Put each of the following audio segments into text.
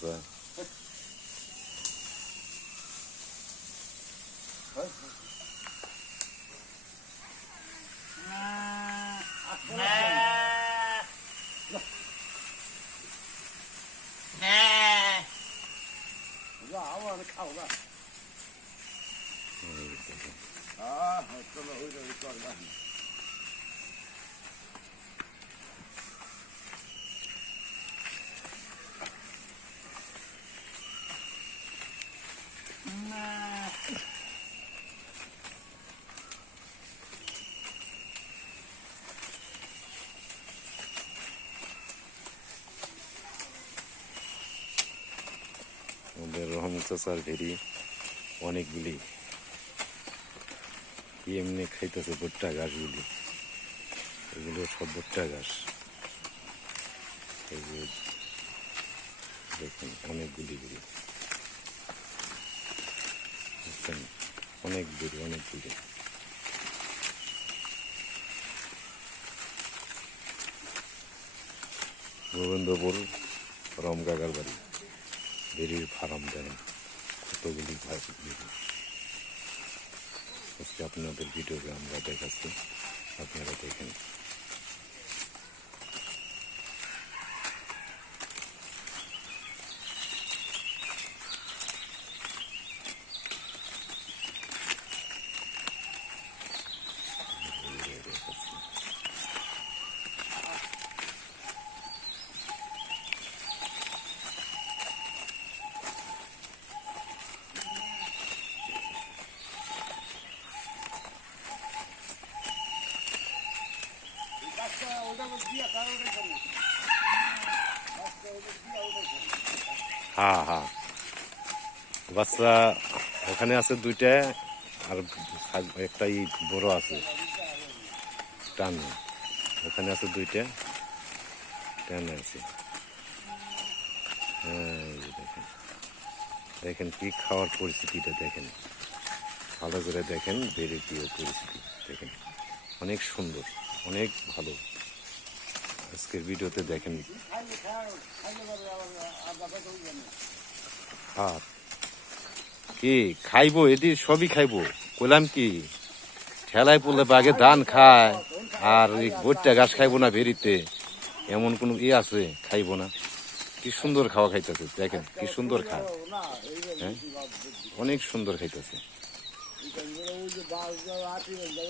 চাচা। আমাদের রহমান চাচার ভেরি অনেকগুলি এমনি খাইতেছে ভুট্টা ঘাসগুলি, এগুলো সব ভুট্টা ঘাস। এই যে দেখুন অনেকগুলি বেরি, দেখছেন অনেক বেরি, অনেক বেরি। গোবিন্দপুর রমকাকার বাড়ি, বেরির ফার্ম দেন কতগুলি বেরি। আজকে আপনাদের ভিডিওকে আমরা দেখাচ্ছি, আপনারা দেখেন। হ্যাঁ হ্যাঁ, বাচ্চা ওখানে আছে দুইটা, আর একটা বড় আছে টান, ওখানে আছে দুইটা টানে আছে। হ্যাঁ দেখেন, দেখেন কি খাওয়ার পরিস্থিতিটা দেখেন, ভালো করে দেখেন বেড়ে দিয়ে পরিস্থিতি দেখেন, অনেক সুন্দর, অনেক ভালো। আজকের ভিডিওতে দেখেন। হ্যাঁ কি খাইবো, এটি সবই খাইবো, কইলাম কি ঠেলায় পড়লে বাঘে ধান খায়, আর এই ভুট্টা ঘাস খাইবো না ভেরিতে, এমন কোনো আছে খাইবো না? কি সুন্দর খাওয়া খাইতেছে দেখেন, কি সুন্দর খায়। হ্যাঁ অনেক সুন্দর খাইতেছে,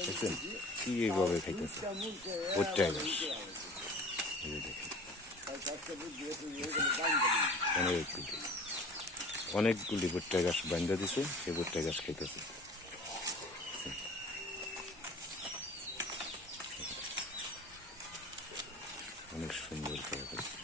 দেখছেন কি এইভাবে খাইতেছে ভুট্টা ঘাস। দেখেন অনেকগুলি ভুট্টা ঘাস বান্ধা দিছে, সেই ভুট্টা ঘাস খাইতেছে। অনেক সুন্দর খাওয়া।